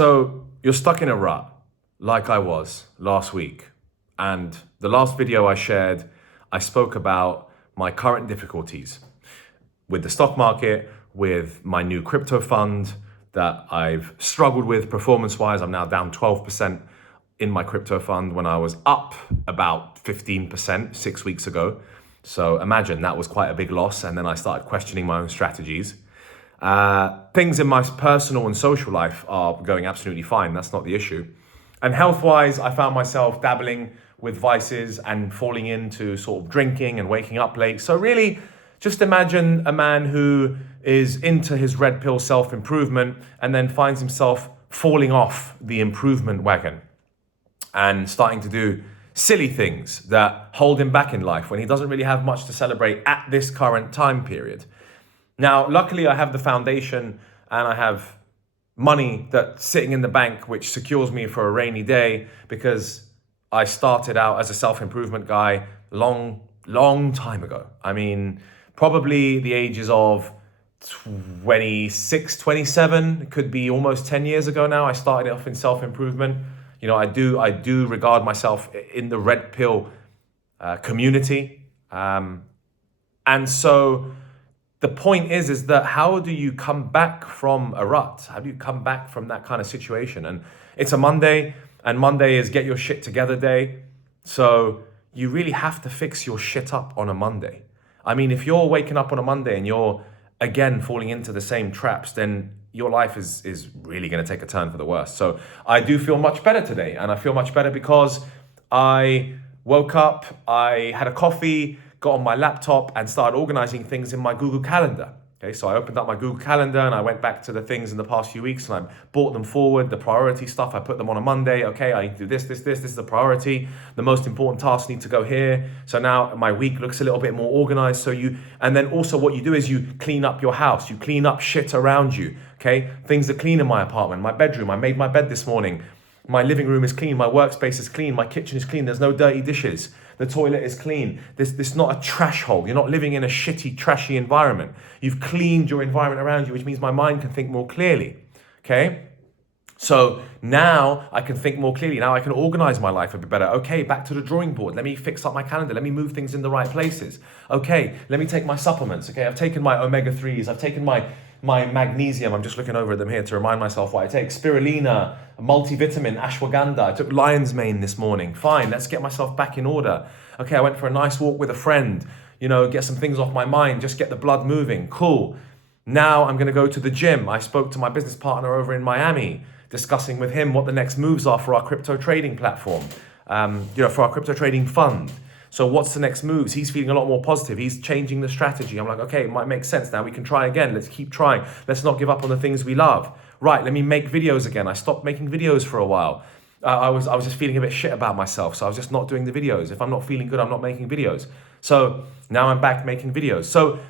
So you're stuck in a rut, like I was last week. And the last video I shared, I spoke about my current difficulties with the stock market, with my new crypto fund that I've struggled with performance-wise. I'm now down 12% in my crypto fund when I was up about 15% 6 weeks ago. So imagine that was quite a big loss. And then I started questioning my own strategies. Things in my personal and social life are going absolutely fine. That's not the issue. And health-wise, I found myself dabbling with vices and falling into sort of drinking and waking up late. So really, just imagine a man who is into his red pill self-improvement and then finds himself falling off the improvement wagon and starting to do silly things that hold him back in life when he doesn't really have much to celebrate at this current time period. Now, luckily, I have the foundation and I have money that's sitting in the bank, which secures me for a rainy day, because I started out as a self-improvement guy long time ago. I mean, probably the ages of 26, 27, it could be almost 10 years ago now. I started off in self-improvement. You know, I do regard myself in the red pill community. And so the point is that how do you come back from a rut? How do you come back from that kind of situation? And it's a Monday, and Monday is get your shit together day. So you really have to fix your shit up on a Monday. I mean, if you're waking up on a Monday and you're again falling into the same traps, then your life is really going to take a turn for the worse. So I do feel much better today, and I feel much better because I woke up, I had a coffee, got on my laptop and started organizing things in my Google Calendar. Okay, so I opened up my Google Calendar and I went back to the things in the past few weeks and I brought them forward, the priority stuff, I put them on a Monday. Okay, I need to do this is the priority. The most important tasks need to go here. So now my week looks a little bit more organized. And then also what you do is you clean up your house, you clean up shit around you. Okay, things are clean in my apartment, my bedroom. I made my bed this morning. My living room is clean, my workspace is clean, my kitchen is clean, there's no dirty dishes. The toilet is clean. This is not a trash hole. You're not living in a shitty, trashy environment. You've cleaned your environment around you, which means my mind can think more clearly, okay? So now I can think more clearly. Now I can organize my life a bit better. Okay, back to the drawing board. Let me fix up my calendar. Let me move things in the right places. Okay, let me take my supplements. Okay, I've taken my omega-3s. I've taken my magnesium. I'm just looking over at them here to remind myself what I take. Spirulina, multivitamin, ashwagandha. I took lion's mane this morning. Fine, let's get myself back in order. Okay, I went for a nice walk with a friend. You know, get some things off my mind. Just get the blood moving. Cool. Now I'm going to go to the gym. I spoke to my business partner over in Miami, discussing with him what the next moves are for our crypto trading platform, for our crypto trading fund. So what's the next moves? He's feeling a lot more positive. He's changing the strategy. I'm like, okay, it might make sense. Now we can try again. Let's keep trying. Let's not give up on the things we love. Right, let me make videos again. I stopped making videos for a while. I was just feeling a bit shit about myself. So I was just not doing the videos. If I'm not feeling good, I'm not making videos. So now I'm back making videos. So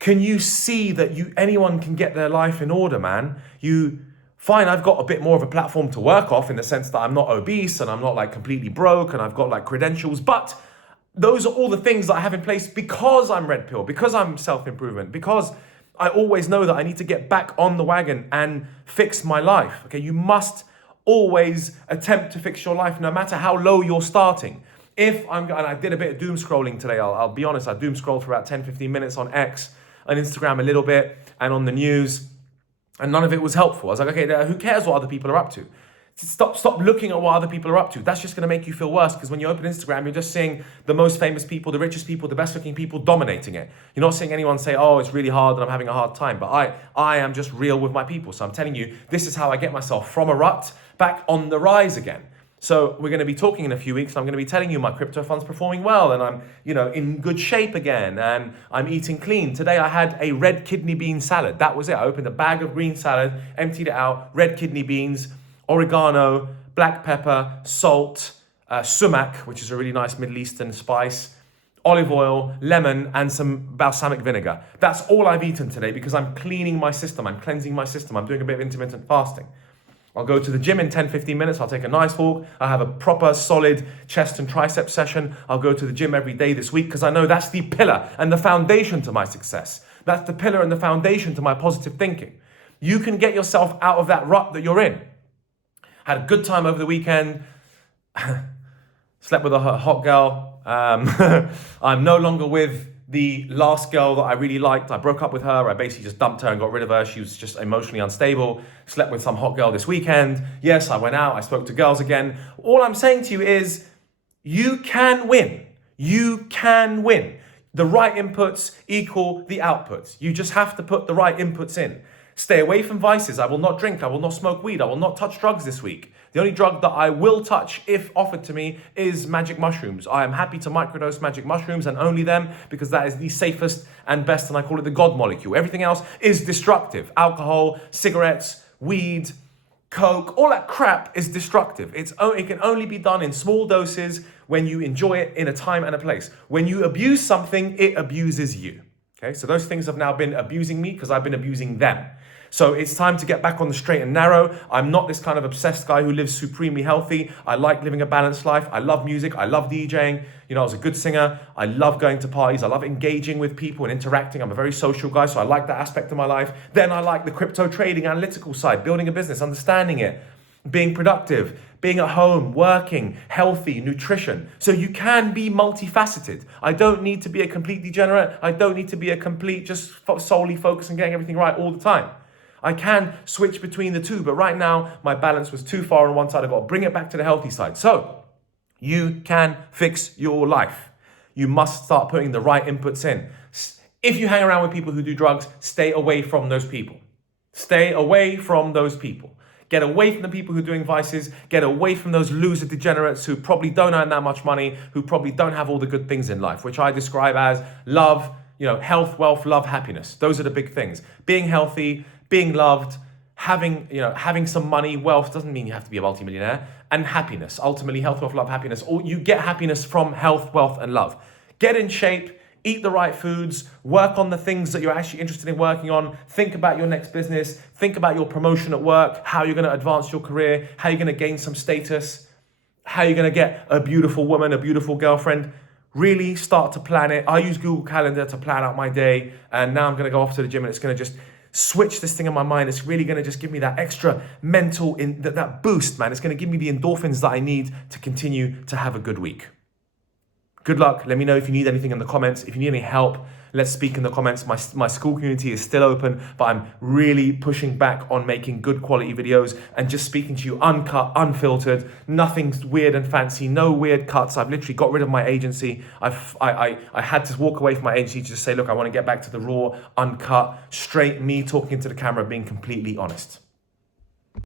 can you see that anyone can get their life in order, man? Fine, I've got a bit more of a platform to work off in the sense that I'm not obese and I'm not like completely broke and I've got like credentials, but those are all the things that I have in place because I'm red pill, because I'm self-improvement, because I always know that I need to get back on the wagon and fix my life. Okay, you must always attempt to fix your life no matter how low you're starting. And I did a bit of doom scrolling today, I'll be honest, I doom scrolled for about 10, 15 minutes on X, on Instagram a little bit, and on the news, and none of it was helpful. I was like, okay, who cares what other people are up to? Stop looking at what other people are up to. That's just going to make you feel worse, because when you open Instagram, you're just seeing the most famous people, the richest people, the best looking people dominating it. You're not seeing anyone say, oh, it's really hard and I'm having a hard time. But I am just real with my people. So I'm telling you, this is how I get myself from a rut back on the rise again. So we're going to be talking in a few weeks, and I'm going to be telling you my crypto fund's performing well, and I'm, in good shape again, and I'm eating clean. Today I had a red kidney bean salad. That was it. I opened a bag of green salad, emptied it out, red kidney beans, oregano, black pepper, salt, sumac, which is a really nice Middle Eastern spice, olive oil, lemon, and some balsamic vinegar. That's all I've eaten today because I'm cleaning my system. I'm cleansing my system. I'm doing a bit of intermittent fasting. I'll go to the gym in 10, 15 minutes. I'll take a nice walk. I'll have a proper solid chest and tricep session. I'll go to the gym every day this week because I know that's the pillar and the foundation to my success. That's the pillar and the foundation to my positive thinking. You can get yourself out of that rut that you're in. Had a good time over the weekend. Slept with a hot girl. I'm no longer with the last girl that I really liked. I broke up with her. I basically just dumped her and got rid of her. She was just emotionally unstable. Slept with some hot girl this weekend. Yes, I went out. I spoke to girls again. All I'm saying to you is you can win. You can win. The right inputs equal the outputs. You just have to put the right inputs in. Stay away from vices. I will not drink. I will not smoke weed. I will not touch drugs this week. The only drug that I will touch, if offered to me, is magic mushrooms. I am happy to microdose magic mushrooms and only them because that is the safest and best, and I call it the God molecule. Everything else is destructive. Alcohol, cigarettes, weed, coke, all that crap is destructive. It can only be done in small doses when you enjoy it in a time and a place. When you abuse something, it abuses you. Okay, so those things have now been abusing me because I've been abusing them. So it's time to get back on the straight and narrow. I'm not this kind of obsessed guy who lives supremely healthy. I like living a balanced life. I love music. I love DJing. You know, I was a good singer. I love going to parties. I love engaging with people and interacting. I'm a very social guy, so I like that aspect of my life. Then I like the crypto trading, analytical side, building a business, understanding it, being productive, being at home, working, healthy, nutrition. So you can be multifaceted. I don't need to be a complete degenerate. I don't need to be a complete just solely focused on getting everything right all the time. I can switch between the two, but right now my balance was too far on one side. I've got to bring it back to the healthy side. So you can fix your life. You must start putting the right inputs in. If you hang around with people who do drugs, stay away from those people. Stay away from those people. Get away from the people who are doing vices. Get away from those loser degenerates who probably don't earn that much money, who probably don't have all the good things in life, which I describe as love, health, wealth, love, happiness. Those are the big things. Being healthy, being loved, having some money. Wealth doesn't mean you have to be a multimillionaire. And happiness, ultimately health, wealth, love, happiness. Or you get happiness from health, wealth, and love. Get in shape, eat the right foods, work on the things that you're actually interested in working on. Think about your next business. Think about your promotion at work, how you're going to advance your career, how you're going to gain some status, how you're going to get a beautiful woman, a beautiful girlfriend. Really start to plan it. I use Google Calendar to plan out my day. And now I'm going to go off to the gym and it's going to just switch this thing in my mind. It's really going to just give me that extra mental, that boost, man. It's going to give me the endorphins that I need to continue to have a good week. Good luck. Let me know if you need anything in the comments. If you need any help, let's speak in the comments. My school community is still open, but I'm really pushing back on making good quality videos and just speaking to you uncut, unfiltered, nothing weird and fancy, no weird cuts. I've literally got rid of my agency. I had to walk away from my agency to just say, look, I want to get back to the raw, uncut, straight me talking to the camera, being completely honest.